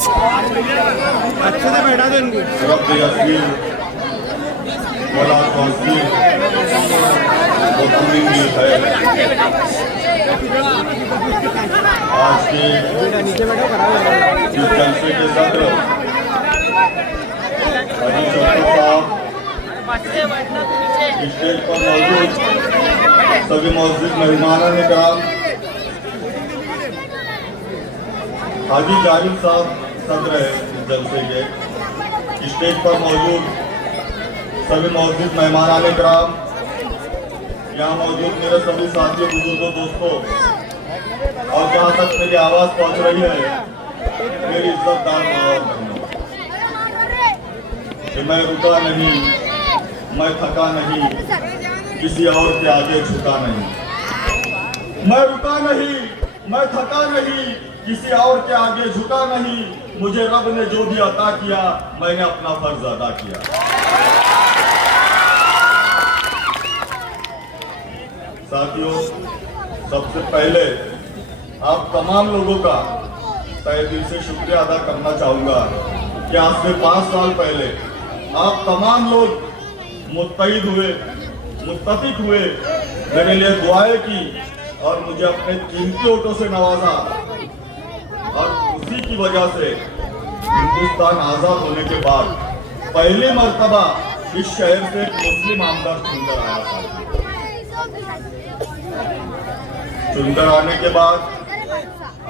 अच्छे से बैठा दो इनको। रब्बे यस्मीन वला तौसीर वो तुम्हें भी है। आज के इस जलसे के सत्र हाजी चौधरी साहब स्टेज पर मौजूद सभी मौजूद मेहमानान इकराम, हाजी जालिम साहब सदर है इस जलसे के, स्टेज पर मौजूद सभी मौजूद मेहमानान इकराम, यहाँ मौजूद मेरे सभी साथियों, बुजुर्गों, दोस्तों, और जहाँ तक मेरी आवाज़ पहुँच रही है मेरी इज्जतदार माँ कि मैं रुका नहीं, मैं थका नहीं, किसी और के आगे झुका नहीं। मैं रुका नहीं, मैं थका नहीं, किसी और के आगे झुका नहीं। मुझे रब ने जो भी अता किया मैंने अपना फर्ज अदा किया। साथियों, सबसे पहले आप तमाम लोगों का तहे दिल से शुक्रिया अदा करना चाहूंगा कि आज से 5 साल पहले आप तमाम लोग मुत्तहिद हुए, मुत्तफिक हुए, मेरे लिए दुआएं की और मुझे अपने कीमती वोटों से नवाजा, और उसी की वजह से हिंदुस्तान आजाद होने के बाद पहली मर्तबा इस शहर से एक मुस्लिम आमदार चुनकर आया था। चुनकर आने के बाद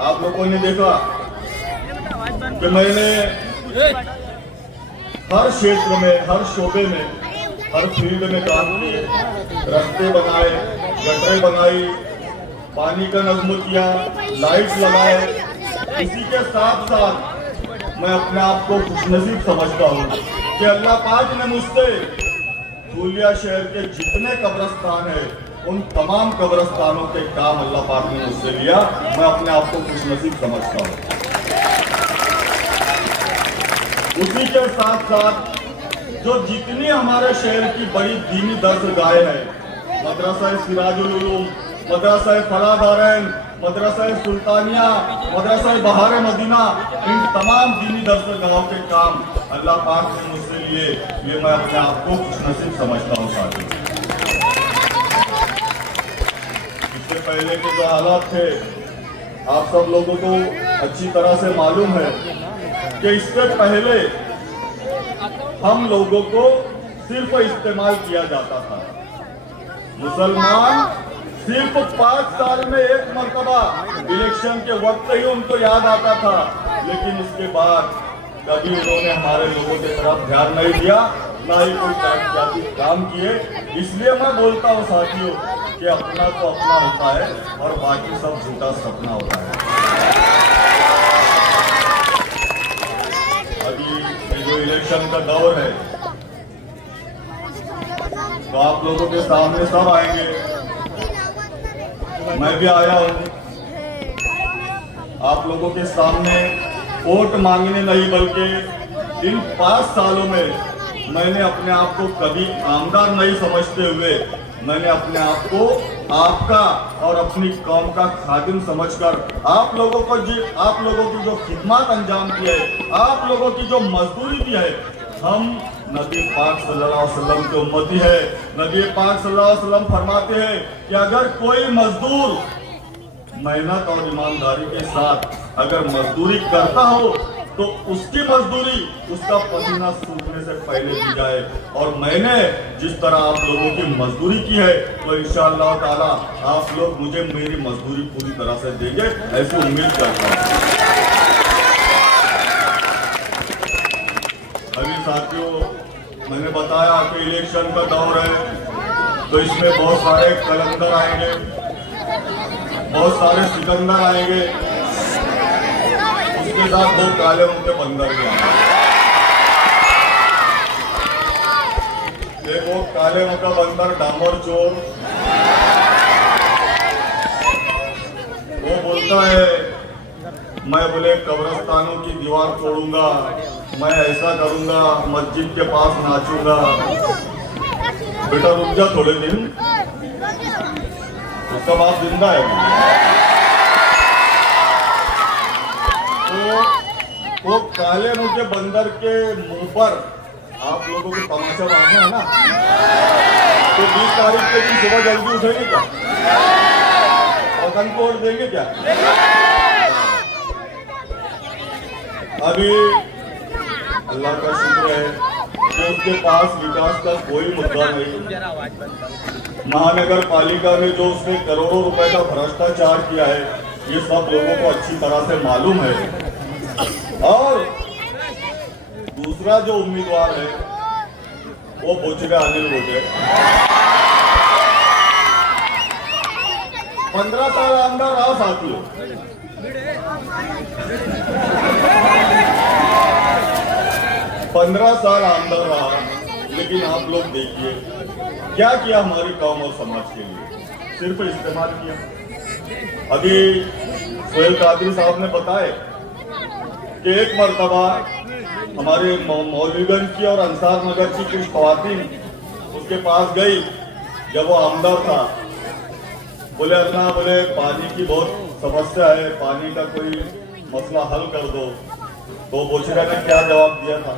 आप लोगों ने देखा कि मैंने हर क्षेत्र में, हर शोबे में, हर फील्ड में काम किए, रास्ते बनाए, गटरें बनाई, पानी का नज़्म किया, लाइट लगाए। इसी के साथ साथ मैं अपने आप को खुशनसीब समझता हूँ कि अल्लाह पाक ने मुझसे धूलिया शहर के जितने कब्रिस्तान है उन तमाम कब्रिस्तानों के काम अल्लाह पाक ने मुझसे लिया। मैं अपने आप को खुशनसीब समझता हूँ। उसी के साथ साथ जो जितनी हमारे शहर की बड़ी दीनी दर्सगाहें हैं, मदरसा सिराजुल उलूम, मदरसा फलाह-दारैन, मदरसा सुल्तानिया, मदरसा बहार मदीना, इन तमाम दीनी दर्सगाहों के काम अल्लाह पाक ने मुझसे लिए। ये मैं अपने आप को खुशनसीब समझता हूँ। साथियों, इससे पहले के जो हालात थे आप सब लोगों को अच्छी तरह से मालूम है कि इससे पहले हम लोगों को सिर्फ इस्तेमाल किया जाता था। मुसलमान सिर्फ 5 साल में एक मर्तबा इलेक्शन के वक्त ही उनको याद आता था, लेकिन इसके बाद कभी उन्होंने हमारे लोगों की तरफ ध्यान नहीं दिया, ना ही कोई तरक्याती काम किए। इसलिए मैं बोलता हूँ साथियों कि अपना तो अपना होता है और बाकी सब झूठा सपना होता है। अभी जो इलेक्शन का दौर है तो आप लोगों के सामने सब आएंगे, मैं भी आया हूँ आप लोगों के सामने वोट मांगने नहीं, बल्कि इन 5 सालों में मैंने अपने आप को कभी आमदार नहीं समझते हुए मैंने अपने आप को आपका और अपनी कौम का खादिम समझकर आप लोगों की जो खिदमत अंजाम दी है, आप लोगों की जो मजदूरी दी है, हम नबी पाक सल्लल्लाहु अलैहि वसल्लम के उम्मती है। नबी पाक सल्लल्लाहु अलैहि वसल्लम फरमाते हैं कि अगर कोई मजदूर मेहनत और ईमानदारी के साथ अगर मजदूरी करता हो तो उसकी मजदूरी उसका पसीना सूखने से पहले दी जाए। और मैंने जिस तरह आप लोगों की मजदूरी की है तो इंशाअल्लाह ताला आप लोग मुझे मेरी मजदूरी पूरी तरह से देंगे, ऐसी उम्मीद करता हूँ। अभी साथियों, मैंने बताया कि इलेक्शन का दौर है तो इसमें बहुत सारे कलंदर आएंगे, बहुत सारे सिकंदर आएंगे, उसके साथ 2 काले मुंह बंदर भी आएंगे। देखो, काले मुंह का बंदर डामर चोर, वो बोलता है मैं बोले कब्रिस्तानों की दीवार तोड़ूंगा, मैं ऐसा करूंगा, मस्जिद के पास नाचूंगा। बेटा रुक जा थोड़े दिन, उसका बाप जिंदा है। तो वो काले मुंह के बंदर के मुंह पर आप लोगों को तमाशा मारना है ना, तो 20 तारीख के दिन सुबह जल्दी उठेंगे क्या और कल को वोट देंगे क्या? अभी अल्लाह का शुक्र है कि उसके पास विकास का कोई मुद्दा नहीं। महानगर पालिका में जो उसने करोड़ों रुपए का भ्रष्टाचार किया है, ये सब लोगों को अच्छी तरह से मालूम है। और दूसरा जो उम्मीदवार है वो बोचरे अनिल बोचे, 15 साल आमदार रहा साथियों। 15 साल आमदार रहा, लेकिन आप लोग देखिए क्या किया हमारी कौम और समाज के लिए, सिर्फ इस्तेमाल किया। अभी सोहेल कादरी साहब ने बताया कि एक मर्तबा हमारे मौलवीगंज की और अंसार नगर की कुछ खवातीन उसके पास गई जब वो आमदार था। बोले अल्लाह, बोले पानी की बहुत समस्या है, पानी का कोई मसला हल कर दो। तो बोचरा ने क्या जवाब दिया था?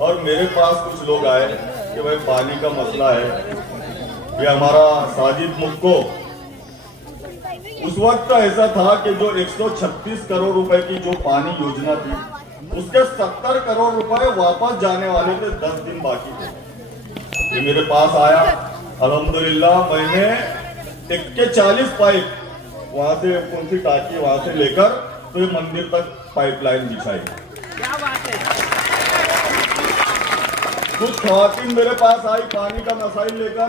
और मेरे पास कुछ लोग आए कि भाई पानी का मसला है, ये हमारा साजिद मुक्को उस वक्त ऐसा था कि जो 136 करोड़ रुपए की जो पानी योजना थी, उसके 70 करोड़ रुपए वापस जाने वाले थे, 10 दिन बाकी थे। ये मेरे पास आया, अल्हम्दुलिल्लाह मैंने 41 पाइप वहां से, कौन सी टाकी वहां से लेकर तो ये मंदिर तक पाइपलाइन बिछाई। क्या बात है। कुछ खवातीन मेरे पास आई पानी का मसाइल लेकर।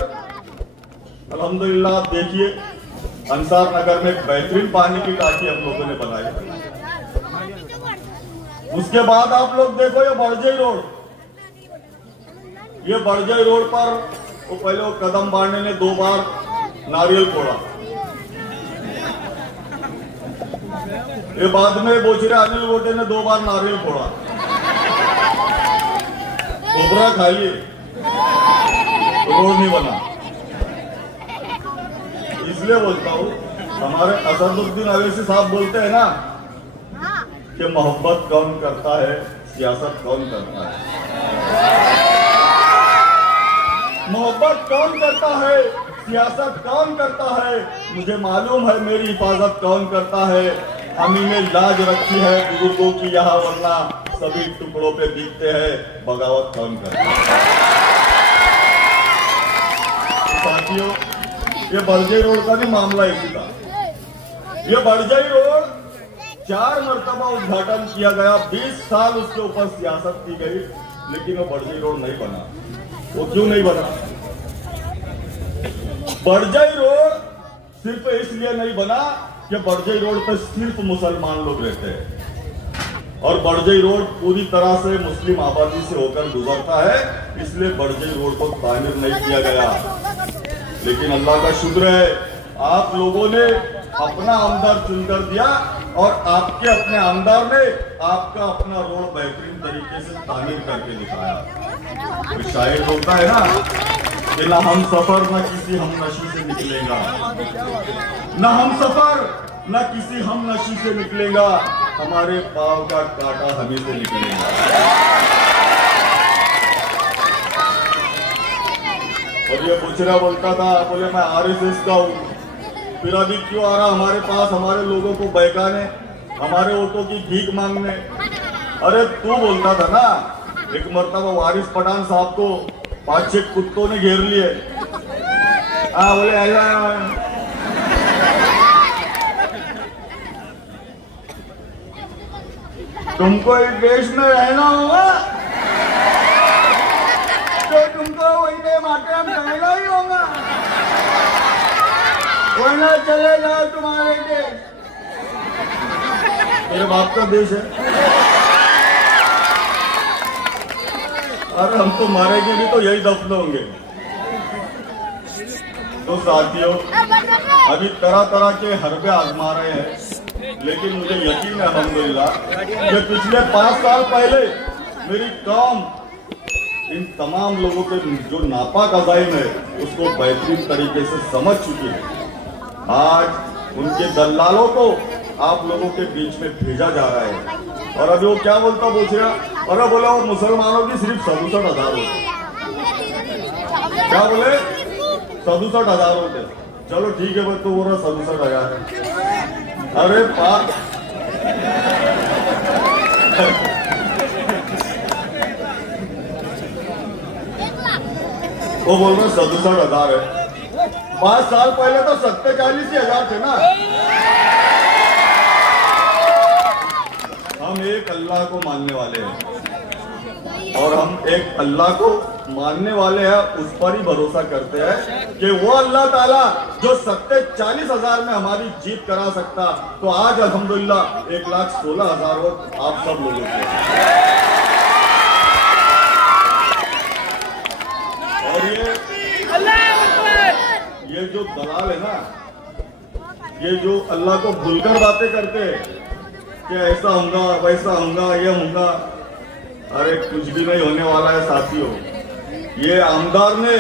अल्हम्दुलिल्लाह आप देखिए अंसार नगर में बेहतरीन पानी की टाकी हम लोगों ने बनाई। उसके बाद आप लोग देखो ये बड़जई रोड, ये बड़जई रोड पर वो पहले वो कदम बांधने ने 2 बार नारियल फोड़ा, ये बाद में बोचरे अनिल बोटे ने 2 बार नारियल फोड़ा। कोबरा खाइए, रोड नहीं बना। इसलिए बोलता हूँ, हमारे असदुद्दीन अवैसी साहब बोलते हैं ना कि मोहब्बत कौन करता है, सियासत कौन करता है। मोहब्बत कौन करता है, सियासत कौन करता है, मुझे मालूम है मेरी हिफाजत कौन करता है। हमी ने लाज रखी है बुजुर्गों की यहाँ, वरना सभी टुकड़ों पे बिकते हैं, बगावत कौन करता है। साथियों, ये बड़जई रोड का भी मामला इसी का। ये बड़जई रोड 4 मरतबा उद्घाटन किया गया, 20 साल उसके ऊपर सियासत की गई, लेकिन वो बड़जई रोड नहीं बना। वो क्यों नहीं बना? बड़जई रोड सिर्फ इसलिए नहीं बना कि बड़जई रोड पे सिर्फ मुसलमान लोग रहते हैं और बड़जई रोड पूरी तरह से मुस्लिम आबादी से होकर गुजरता है, इसलिए बड़जई रोड को तामीर नहीं किया गया। लेकिन अल्लाह का शुक्र है, आप लोगों ने अपना आमदार चुनकर दिया और आपके अपने आमदार ने आपका अपना रोड बेहतरीन तरीके से तामीर करके दिखाया। तो शायद होता है ना कि ना हम सफर न किसी हम नशी से निकलेगा, ना हम सफर न किसी हम नशी से निकलेगा, हमारे पांव का कांटा हमें से निकलेगा। और ये बुचरा बोलता था, बोले मैं RSS का हूँ, फिर अभी क्यों आ रहा हमारे पास हमारे लोगों को बहकाने, हमारे वोटों की भीख मांगने। अरे तू बोलता था ना, एक मर्तबा वारिस पठान साहब को 5-6 कुत्तों ने घेर लिए। बोले ऐसा तुमको इस देश में रहना होगा तो तुमको वही मातरम कहना ही होगा, वरना चले जाओ तुम्हारे देश। मेरे बाप का देश है। अरे हम तो मारेंगे भी तो यही दफन होंगे। तो साथियों, अभी तरह तरह के हरबे आजमा रहे हैं, लेकिन मुझे यकीन है अल्हम्दुलिल्लाह कि पिछले 5 साल पहले मेरी कौम इन तमाम लोगों के जो नापाक अज़ाइम है उसको बेहतरीन तरीके से समझ चुकी है। आज उनके दलालों को आप लोगों के बीच में भेजा जा रहा है। और अभी वो क्या बोलता पूछ रहा, अरे बोला वो मुसलमानों की सिर्फ 67,000 होते, क्या बोले 67,000 होते। चलो ठीक है भाई, तो बोल रहा 67,000 है। अरे पाक वो बोल रहे 67,000 है। 5 साल पहले तो 47,000 थे ना। हम एक अल्लाह को मानने वाले हैं और हम एक अल्लाह को मानने वाले हैं, उस पर ही भरोसा करते हैं कि वो अल्लाह ताला जो 40,000 में हमारी जीत करा सकता, तो आज अल्हम्दुलिल्लाह 1,16,000 वोट आप सब लोगों के। और ये जो दलाल है ना, ये जो अल्लाह को भूलकर बातें करते हैं कि ऐसा होगा वैसा होगा ये होगा, अरे कुछ भी नहीं होने वाला है साथियों। ये आमदार ने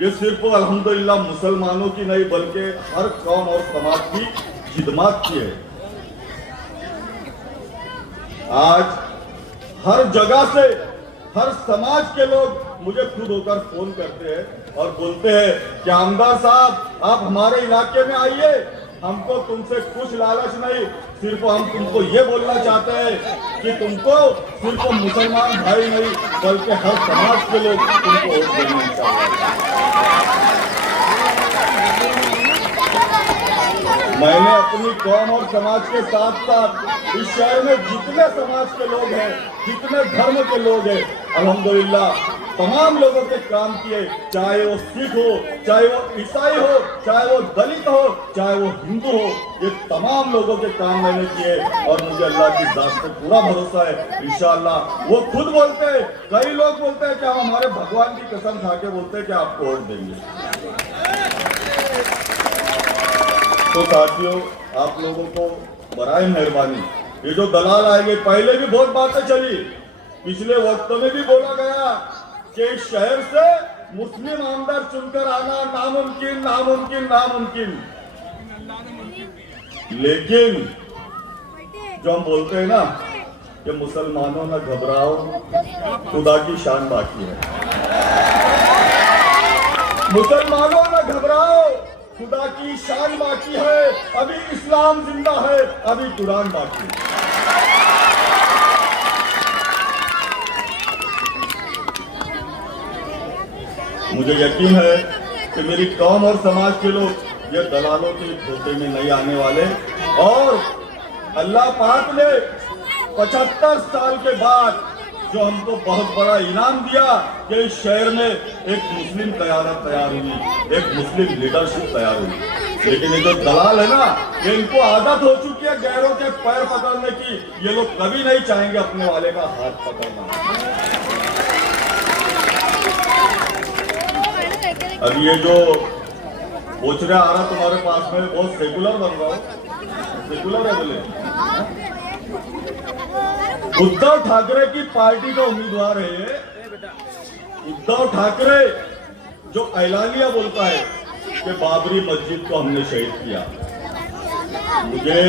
ये सिर्फ अल्हम्दुलिल्लाह मुसलमानों की नहीं बल्कि हर कौम और समाज की खिदमत की है। आज हर जगह से हर समाज के लोग मुझे खुद होकर फोन करते हैं और बोलते हैं कि आमदार साहब आप हमारे इलाके में आइए, हमको तुमसे कुछ लालच नहीं, सिर्फ हम तुमको ये बोलना चाहते हैं कि तुमको सिर्फ मुसलमान भाई नहीं बल्कि हर समाज के लोग तुमको वोट देना चाहिए। मैंने अपनी कौम और समाज के साथ साथ इस शहर में जितने समाज के लोग हैं, जितने धर्म के लोग हैं, अल्हम्दुलिल्लाह तमाम लोगों के काम किए, चाहे वो सिख हो, चाहे वो ईसाई हो, चाहे वो दलित हो, चाहे वो हिंदू हो, ये तमाम लोगों के काम मैंने किए और मुझे अल्लाह की जात पे पूरा भरोसा है इंशाअल्लाह। वो खुद बोलते हैं, कई लोग बोलते हैं कि हम हमारे भगवान की कसम खा के बोलते हैं कि आपको वोट देंगे। तो साथियों, आप लोगों को बराए मेहरबानी, ये जो दलाल आएंगे, पहले भी बहुत बातें चली, पिछले वक्त में भी बोला गया कि शहर से मुस्लिम आमदार चुनकर आना नामुमकिन नामुमकिन नामुमकिन। लेकिन जो हम बोलते हैं ना कि मुसलमानों न घबराओ, खुदा की शान बाकी है। मुसलमानों न घबराओ, खुदा की शान बाकी है। अभी इस्लाम जिंदा है, अभी कुरान बाकी है। मुझे यकीन है कि मेरी कौम और समाज के लोग ये दलालों के धोखे में नहीं आने वाले और अल्लाह पाक ने 75 साल के बाद जो हमको बहुत बड़ा इनाम दिया कि इस शहर में एक मुस्लिम क़यादत तैयार हुई, एक मुस्लिम लीडरशिप तैयार हुई। लेकिन ये जो दलाल है ना, ये इनको आदत हो चुकी है गैरों के पैर पकड़ने की, ये लोग कभी नहीं चाहेंगे अपने वाले का हाथ पकड़ना। अब ये जो बोचरा आ रहा तुम्हारे पास में बहुत सेकुलर बन रहा है, सेकुलर है बोले। उद्धव ठाकरे की पार्टी का उम्मीदवार है ये। उद्धव ठाकरे जो ऐलानिया बोलता है कि बाबरी मस्जिद को हमने शहीद किया। मुझे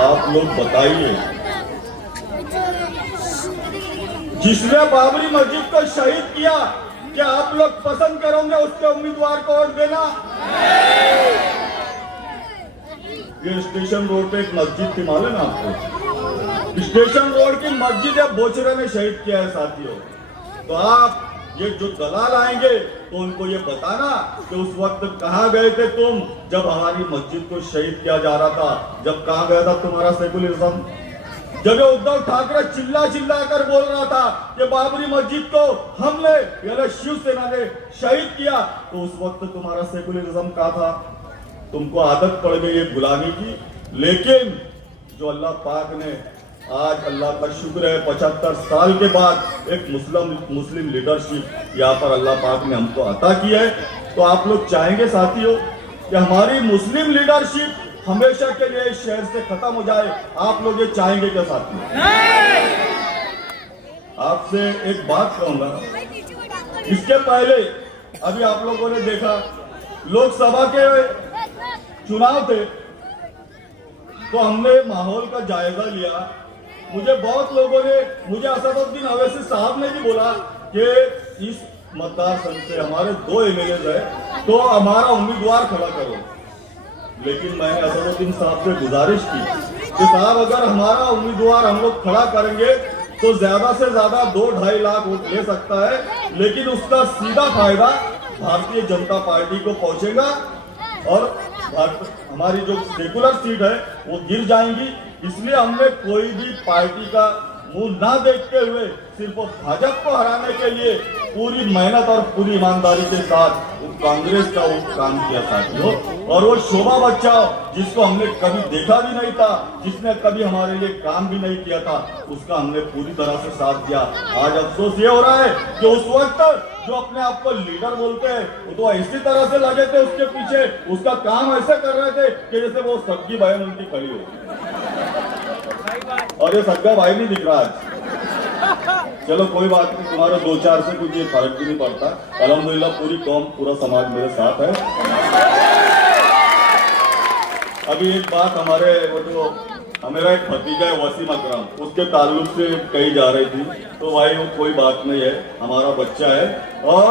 आप लोग बताइए, जिसने बाबरी मस्जिद को शहीद किया, क्या आप लोग पसंद करोगे उसके उम्मीदवार को वोट देना? ये स्टेशन रोड पे एक मस्जिद थी, मालूम है आपको? स्टेशन रोड की मस्जिद है, बोचरे ने शहीद किया है साथियों। तो आप ये जो दलाल आएंगे तो उनको ये बताना कि उस वक्त कहाँ गए थे तुम जब हमारी मस्जिद को शहीद किया जा रहा था, जब कहाँ गया था तुम्हारा सेकुलरिज्म? जब उद्धव ठाकरे चिल्ला चिल्ला कर बोल रहा था कि बाबरी मस्जिद को हमने यानी शिवसेना ने शहीद किया, तो उस वक्त तुम्हारा सेकुलरिज्म कहाँ था? तुमको आदत पड़ गई है गुलामी की। लेकिन जो अल्लाह पाक ने आज, अल्लाह का शुक्र है, 75 साल के बाद एक मुस्लिम लीडरशिप यहाँ पर अल्लाह पाक ने हमको अता की है। तो आप लोग चाहेंगे साथियों कि हमारी मुस्लिम लीडरशिप हमेशा के लिए इस शहर से खत्म हो जाए? आप लोग ये चाहेंगे क्या साथियों? आपसे एक बात कहूंगा, इसके पहले अभी आप लोगों ने देखा लोकसभा के चुनाव थे, तो हमने माहौल का जायजा लिया। मुझे बहुत लोगों ने, मुझे असदुद्दीन अवैसी साहब ने भी बोला कि इस मतदार संघ से हमारे 2 एमएलए है तो हमारा उम्मीदवार खड़ा करो। लेकिन मैंने असदुद्दीन साहब से गुजारिश की कि साहब अगर हमारा उम्मीदवार हम लोग खड़ा करेंगे तो ज्यादा से ज्यादा 2-2.5 लाख वोट ले सकता है, लेकिन उसका सीधा फायदा भारतीय जनता पार्टी को पहुंचेगा और हमारी जो सेकुलर सीट है वो गिर जाएंगी। इसलिए हमने कोई भी पार्टी का मुंह ना देखते हुए सिर्फ भाजपा को हराने के लिए पूरी मेहनत और पूरी ईमानदारी के साथ कांग्रेस का वो काम किया साथियों। और वो शोभा बच्चाओ जिसको हमने कभी देखा भी नहीं था, जिसने कभी हमारे लिए काम भी नहीं किया था, उसका हमने पूरी तरह से साथ दिया। आज अफसोस ये हो रहा है कि उस वक्त जो अपने आप को लीडर बोलते हैं वो तो इसी तरह से लगे थे उसके पीछे, उसका काम ऐसे कर रहे थे कि जैसे वो सब्जी बहन उनकी खड़ी हो। और ये सग्गा भाई नहीं दिख रहा आज। चलो कोई बात नहीं, तुम्हारे 2-4 से कुछ ये फर्क भी नहीं पड़ता। अल्हम्दुलिल्लाह पूरी कौम, पूरा समाज मेरे साथ है। अभी एक बात हमारे वो जो मेरा एक भतीजा है वसीम अकरम, उसके ताल्लुक से कही जा रही थी, तो भाई वो कोई बात नहीं है, हमारा बच्चा है और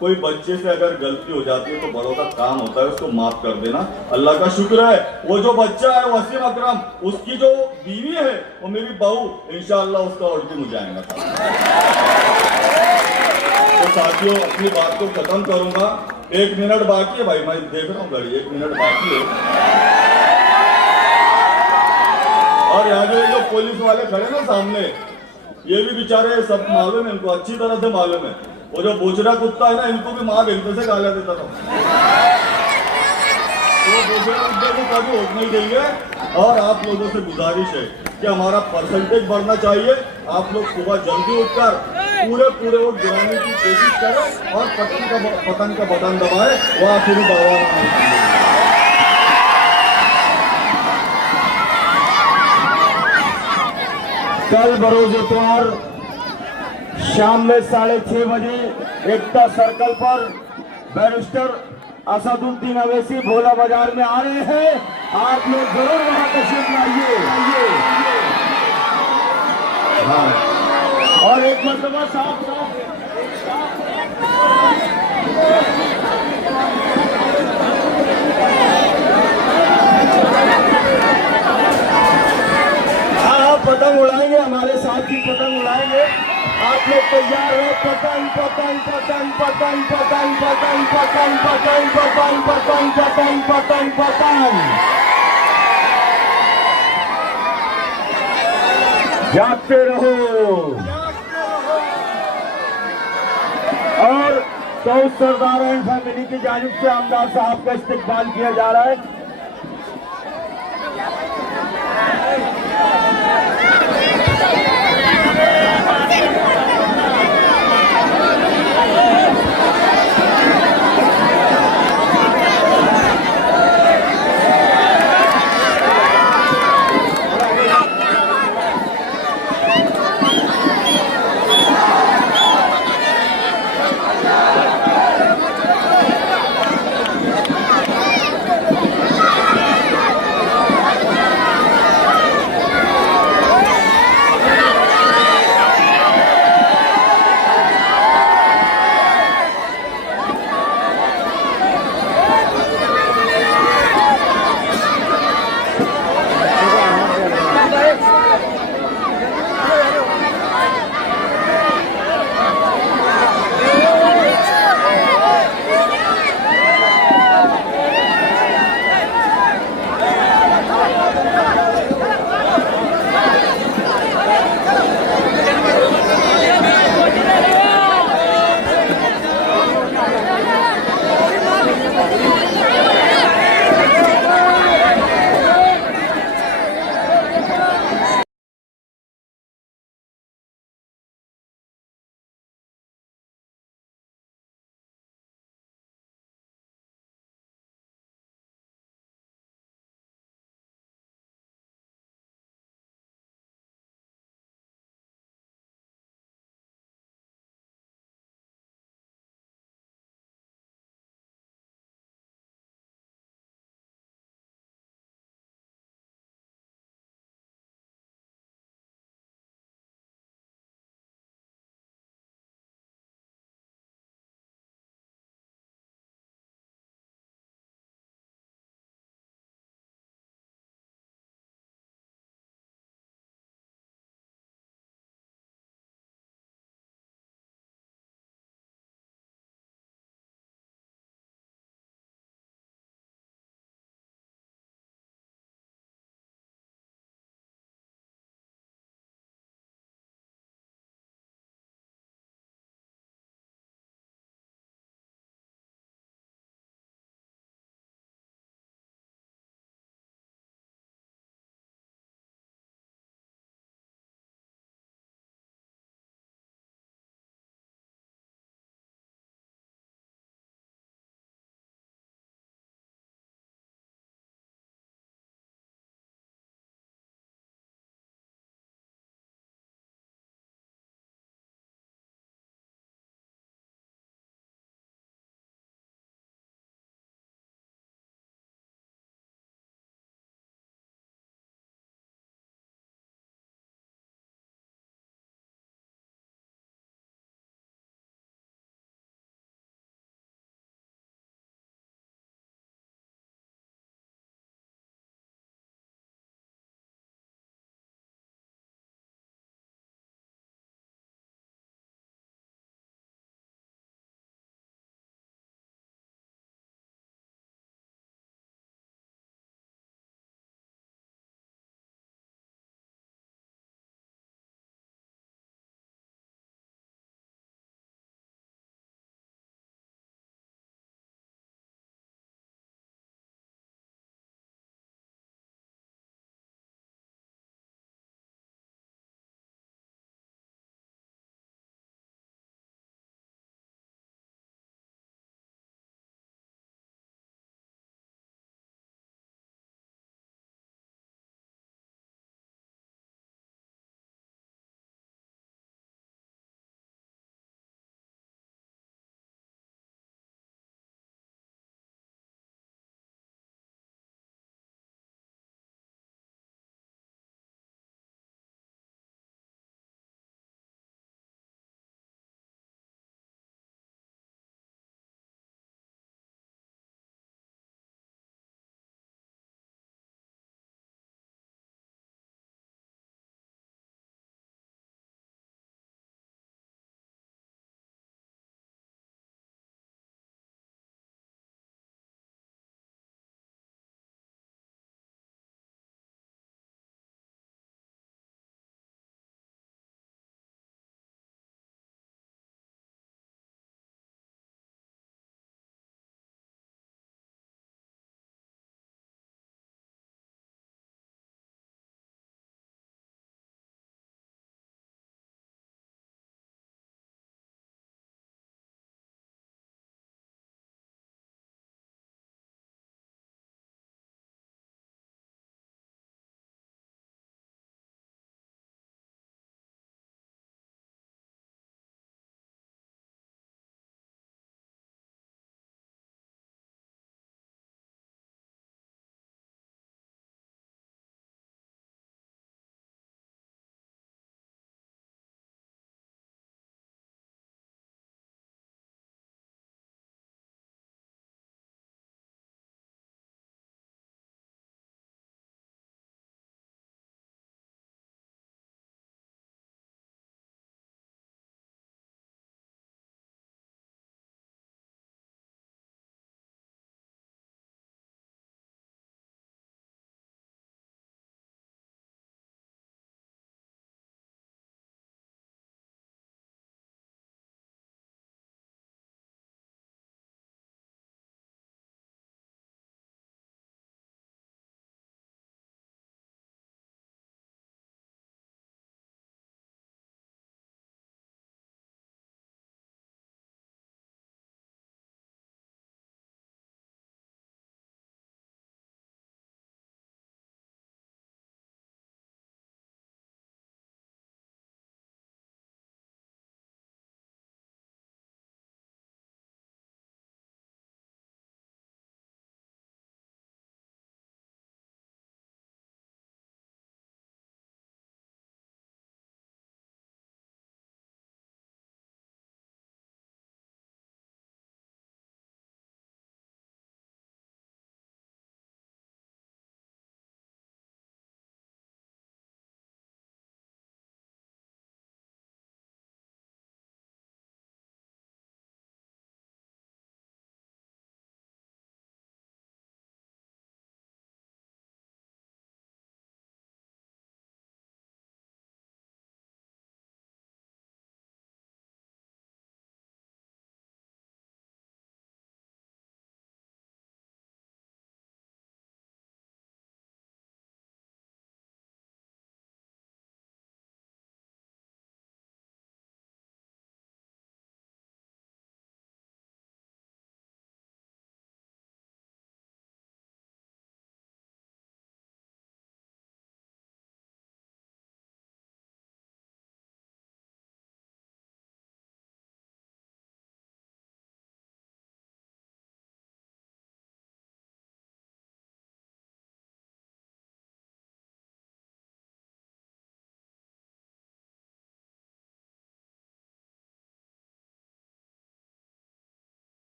कोई बच्चे से अगर गलती हो जाती है तो बड़ों का काम होता है उसको माफ कर देना। अल्लाह का शुक्र है वो जो बच्चा है वसीम अकरम, उसकी जो बीवी है वो मेरी बहू, इंशाअल्लाह उसका उल्टी मुझे आएगा। तो साथियों अपनी बात को खत्म करूंगा, 1 मिनट बाकी है भाई, मैं देख रहा हूँ घड़ी, 1 मिनट बाकी है। और यहाँ जो पुलिस वाले खड़े ना सामने, ये भी बेचारे सब मालूम है इनको, अच्छी तरह से मालूम है। वो जो बोचरा कुत्ता है ना, इनको भी माँ बेलते से गालियां देता था। तो बोचरा कुत्ते को कभी वोट नहीं देंगे। और आप लोगों से गुजारिश है कि हमारा परसेंटेज बढ़ना चाहिए। आप लोग सुबह जल्दी उठकर पूरे वोट गिराने की कोशिश करें और पतन का बटन दबाए। वो आखिरी दावा कल बरोज इतवार शाम में 6:30 बजे एकता सर्कल पर बैरिस्टर असदुद्दीन अवैसी भोला बाजार में आ रहे हैं। आप लोग जरूर वहां तशरीफ लाइए। हाँ, और एक मरतबा साफ पतंग उड़ाएंगे, हमारे साथ ही पतंग उड़ाएंगे। आप लोग तैयार हो? पतंग पतंग पतंग पतंग पतंग पतंग पतंग पतंग पतंग पतंग पतंग पतंग पतंग जागते रहो। और तो सरदार एंड फैमिली की जानिब से आमदार साहब का इस्तेकबाल किया जा रहा है।